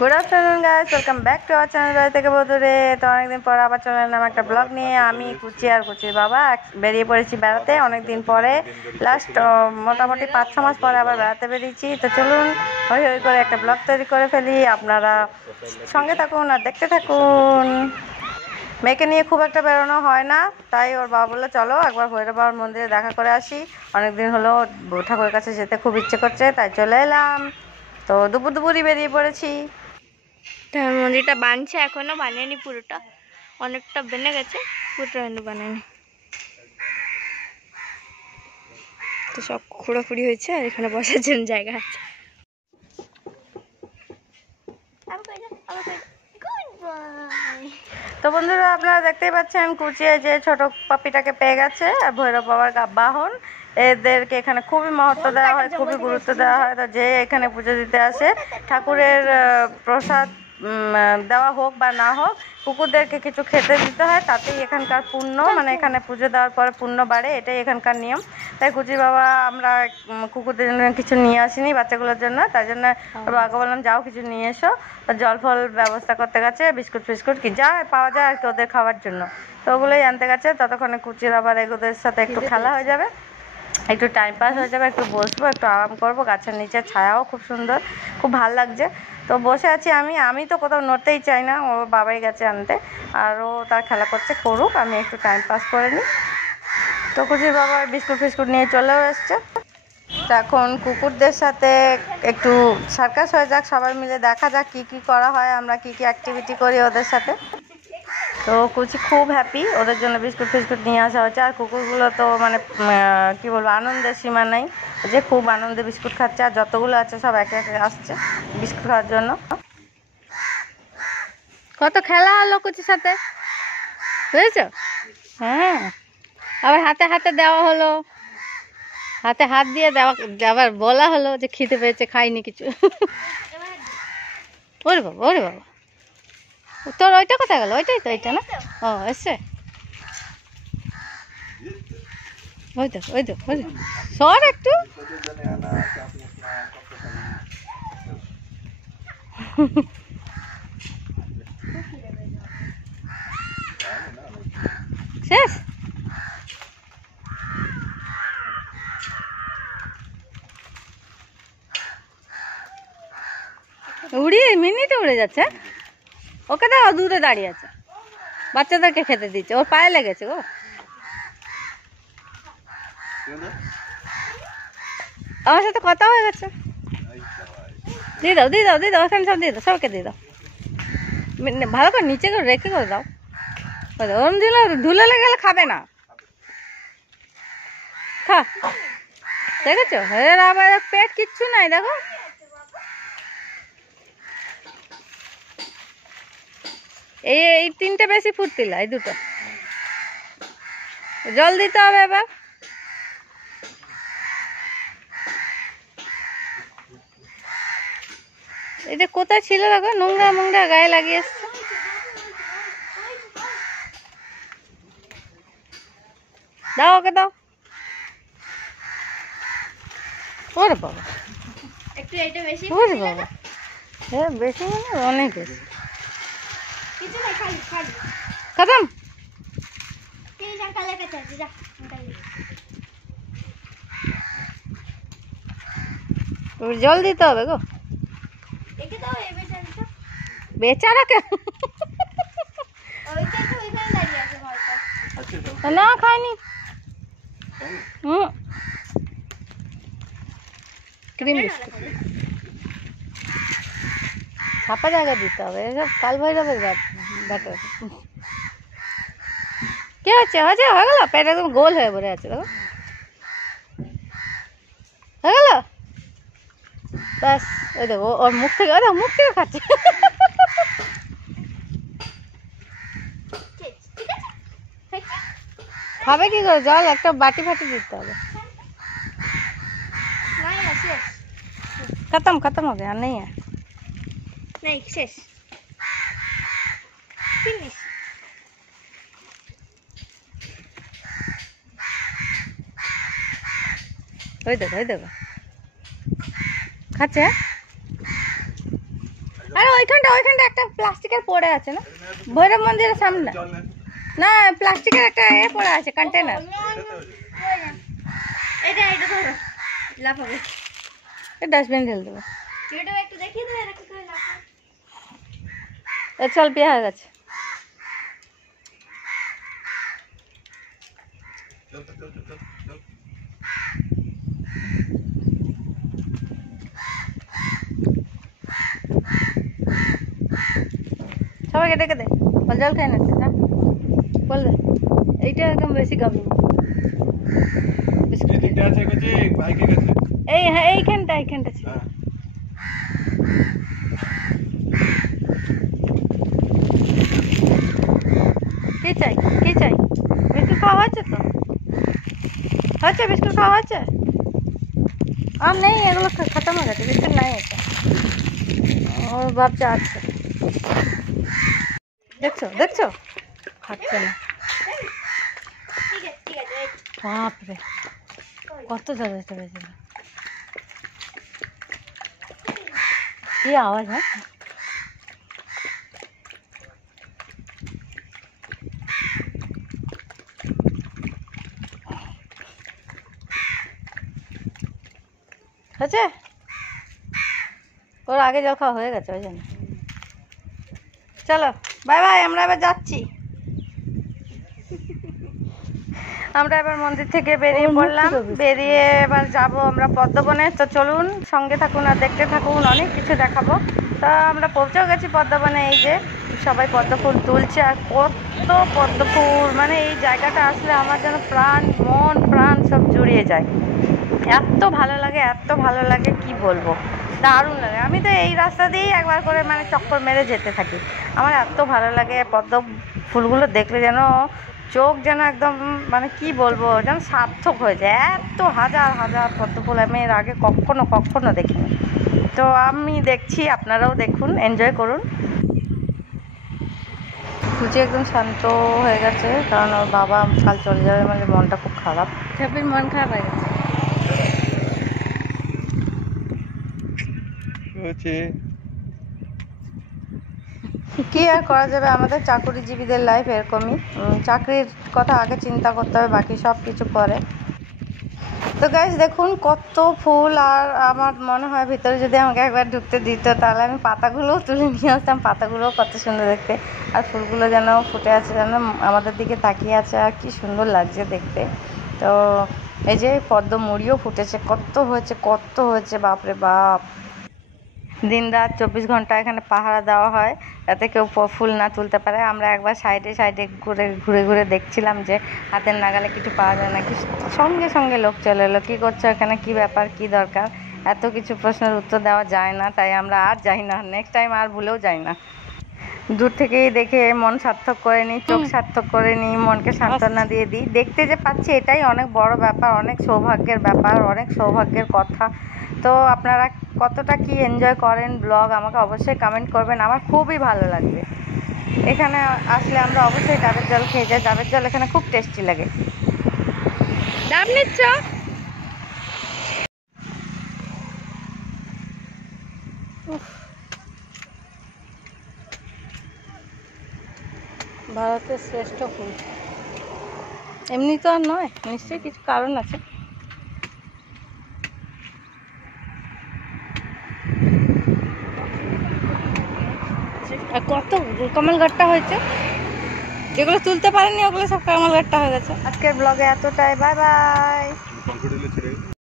Good afternoon guys, welcome back to our channel বাড়ি থেকে বধুরে। তো অনেকদিন পর আবার চলে এলাম একটা ব্লগ নিয়ে। আমি কুচি আর কুচির বাবা বেরিয়ে পড়েছি বেড়াতে অনেকদিন পরে। লাস্ট মোটামুটি 5-6 মাস পরে আবার বেড়াতে বেরিয়েছি। তো চলুন হই হই করে একটা ব্লগ তৈরি করে ফেলি, আপনারা সঙ্গে থাকুন আর দেখতে থাকুন। মেয়েকে নিয়ে খুব একটা বেরোনো হয় না, তাই ওর বাবা বললো চলো একবার ভৈরব বাবার মন্দিরে দেখা করে আসি। অনেকদিন হলো ঠাকুরের কাছে যেতে খুব ইচ্ছে করছে, তাই চলে এলাম। তো দুপুরই বেরিয়ে পড়েছি। মন্দিরটা বানছে, এখনো বানেনি পুরোটা, অনেকটা বেনে গেছে, পুরোটা কিন্তু বানেনি। তো সব খোঁড়াখুড়ি হয়েছে আর এখানে বসার জন্য জায়গা আছে। তো বন্ধুরা, আপনারা দেখতেই পাচ্ছেন কুচিয়ে যে ছোট পাপিটাকে পেয়ে গেছে আর ভৈরব বাবার বাহন। এদেরকে এখানে খুবই মহত্ব দেওয়া হয়, খুবই গুরুত্ব দেওয়া হয়। তো যে এখানে পুজো দিতে আসে, ঠাকুরের প্রসাদ দেওয়া হোক বা না হোক, কুকুরদেরকে কিছু খেতে দিতে হয়, তাতেই এখানকার পুণ্য, মানে এখানে পুজো দেওয়ার পরে পুণ্য বাড়ে, এটাই এখানকার নিয়ম। তাই কুচির বাবা আমরা কুকুরদের জন্য কিছু নিয়ে আসিনি বাচ্চাগুলোর জন্য, তাই জন্য বাবাকে বললাম যাও কিছু নিয়ে এসো। জল ফল ব্যবস্থা করতে গেছে, বিস্কুট ফিস্কুট কি যা পাওয়া যায় আর কি ওদের খাওয়ার জন্য, তো ওগুলোই আনতে গেছে। ততক্ষণে কুচির আবার এগুলোদের সাথে একটু খেলা হয়ে যাবে, একটু টাইম পাস হয়ে যাবে, একটু বসবো, একটু আরাম করবো। গাছের নিচে ছায়াও খুব সুন্দর, খুব ভাল লাগছে। তো বসে আছি আমি তো কোথাও নড়তেই চাই না, ও বাবাই গেছে আনতে, আর ও তার খেলা করছে, করুক, আমি একটু টাইম পাস করে নিই। তো কুচির বাবা বিস্কুট ফিস্কুট নিয়ে চলেও এসছে। তো এখন কুকুরদের সাথে একটু সার্কাস হয়ে যাক, সবাই মিলে দেখা যাক কী কী করা হয়, আমরা কী কী অ্যাক্টিভিটি করি ওদের সাথে। তো কুচি খুব হ্যাপি, ওদের জন্য বিস্কুট ফিস্কুট নিয়ে আসা হচ্ছে। আর কুকুরগুলো তো মানে কী বলবো, আনন্দের সীমা নেই, যে খুব আনন্দে বিস্কুট খাচ্ছে, আর যতগুলো আছে সব একে একে আসছে বিস্কুট খাওয়ার জন্য। কত খেলা হলো কুচির সাথে, বুঝেছ? হ্যাঁ, আবার হাতে হাতে দেওয়া হলো, হাতে হাত দিয়ে দেওয়া, আবার বলা হলো যে খিদে পেয়েছে, খাইনি কিছু। ওরে বাবা, ওরে বাবা, তোর ওইটা কোথায় গেল? ওইটাই তো, ওইটা না? ও এসছে, ওই তো ওই তো ওই তো, সর একটু। শেষ? উড়িয়ে মিনিটে উড়ে যাচ্ছে। ওকে দাও, দূরে দাঁড়িয়ে আছে, বাচ্চাদেরকে খেতে দিচ্ছে, ওর পায়ে লেগেছে গো। আমার সাথে কথা হয়ে গেছে। দিয়ে দাও দিয়ে দাও দিয়ে দাও, ওখানে সব দিয়ে দাও, সবকে দিয়ে দাও, ভালো করে নিচে করে রেখে করে দাও। ওরম দিলে ধুলে লেগে গেলে খাবে না, খা। দেখেছো, এর আবার পেট কিচ্ছু নাই, দেখো। এই তিনটে বেশি ফুর্তিলা, এই দুটো। জল দিতে হবে এবার। এটা কোথায় ছিল দেখো, নোংরা মোংরা গায়ে লাগিয়ে এসছে। দাও ওকে দাও। ওরে বাবা, একটু এটা বেশি, ওরে বাবা, হ্যাঁ বেশি মানে অনেক বেশি। কিছু নাই, খালি খালি খতম। জল দিতে হবে গো, বেচারা কে না খায়নি। ক্রিম বিস্কুট ছাপা জায়গা দিতে হবে, এসব কাল ভৈরবের ব্যাটার। কি হচ্ছে, হয়েছে, হয়ে গেল, পেট একদম গোল হয়ে পড়ে আছে, দেখো হয়ে গেল, ব্যাস। ওই দেখো ওর মুখ থেকে, ওই দেখো মুখ থেকে খাচ্ছে। খাবে কি করে, জল একটা বাটি ফাটি দিতে হবে। खत्म खत्म हो गया, नहीं है, नहीं शेष फिनिश। ওই দেখো খাচ্ছে। আরে ওইখানটা একটা প্লাস্টিকের পড়ে আছে না, ভৈরব মন্দিরের সামনে না, প্লাস্টিকের একটা পড়ে আছে কন্টেনার। ডাস্টবিন ঢেলে দেবো। চল বিয়ে হয়ে গেছে। সবাইকে ডেকে দে, জল খাই না বল দে, এইটা একদম বেশি গাবি। এই হ্যাঁ এইখানটা ছিল। কি চাই বিস্কুট খাওয়া হচ্ছে তো, বিস্কুট খাওয়া হচ্ছে। আর নেই, এগুলো খতম হয়ে গেছে, বিস্কুট নাই এটা। ও ভাবছে আছে, দেখছো খাচ্ছে না। বাপরে কত জল চলেছিল, কি আওয়াজ হয়। হচ্ছে ওর আগে জল খাওয়া হয়ে গেছে ওই জন্য। চলো বাই বাই, আমরা এবার যাচ্ছি। আমরা এবার মন্দির থেকে বেরিয়ে পড়লাম, বেরিয়ে এবার যাব আমরা পদ্মবনে। তো চলুন সঙ্গে থাকুন আর দেখতে থাকুন, অনেক কিছু দেখাবো। তা আমরা পৌঁছেও গেছি পদ্মবনে। এই যে সবাই পদ্ম ফুল তুলছে, আর কত পদ্ম ফুল, মানে এই জায়গাটা আসলে আমার যেন মন প্রাণ সব জুড়িয়ে যায়। এত ভালো লাগে কি বলবো, দারুণ লাগে। আমি তো এই রাস্তা দিয়েই একবার করে মানে চক্কর মেরে যেতে থাকি। আমার এত ভালো লাগে পদ্ম ফুলগুলো দেখলে, যেন চোখ যেন একদম মানে কি বলবো, যেন সার্থক হয়ে যায়। এত হাজার পদ্ম ফুল আমি এর আগে কখনো দেখিনি। তো আমি দেখছি, আপনারাও দেখুন, এনজয় করুন। সুচি একদম শান্ত হয়ে গেছে, কারণ ওর বাবা কাল চলে যাবে, মানে মনটা খুব খারাপ, মন খারাপ হয়ে গেছে। কি আর করা যাবে, আমাদের চাকরিজীবীদের লাইফ এরকমই। চাকরির কথা আগে চিন্তা করতে হবে, বাকি সব কিছু পরে। তো গাইস দেখুন কত ফুল, আর আমার মনে হয় ভিতরে যদি আমাকে একবার ঢুকতে দিত তাহলে আমি পাতাগুলোও তুলে নিয়ে আসতাম। পাতাগুলোও কত সুন্দর দেখতে, আর ফুলগুলো যেন ফুটে আছে, যেন আমাদের দিকে তাকিয়ে আছে, আর কি সুন্দর লাগছে দেখতে। তো এই যে পদ্ম মুড়িও ফুটেছে, কত হয়েছে বাপরে বাপ। দিন রাত 24 ঘন্টা এখানে পাহারা দেওয়া হয়, যাতে কেউ ফুল না তুলতে পারে। আমরা একবার সাইডে ঘুরে দেখছিলাম যে হাতের নাগালে কিছু পাওয়া যায় নাকি। সঙ্গে লোক চলে এলো, কী করছো এখানে, কি ব্যাপার, কি দরকার। এত কিছু প্রশ্নের উত্তর দেওয়া যায় না, তাই আমরা আর যাই না, নেক্সট টাইম আর ভুলেও যাই না। দূর থেকেই দেখে মন সার্থক করে নিই, চোখ সার্থক করে নিই, মনকে সান্ত্বনা দিয়ে দিই। দেখতে যে পাচ্ছি এটাই অনেক বড় ব্যাপার, অনেক সৌভাগ্যের ব্যাপার, অনেক সৌভাগ্যের কথা। তো আপনারা কতটা কি এনজয় করেন ব্লগ আমাকে অবশ্যই কমেন্ট করবেন, আমার খুবই ভালো লাগবে। এখানে আসলে আমরা অবশ্যই ডাবের জল খেয়ে যাই, ডাবের জল এখানে খুব টেস্টি লাগে। ডাব নিচ্ছ? ভারতের শ্রেষ্ঠ ফুল, এমনি তো আর নয়, নিশ্চয়ই কিছু কারণ আছে। আর কত কমলঘাটটা হয়েছে, যেগুলো তুলতে পারেনি ওগুলো সব কমলঘাটটা হয়ে গেছে। আজকের ব্লগে এতটাই, বাই বাই।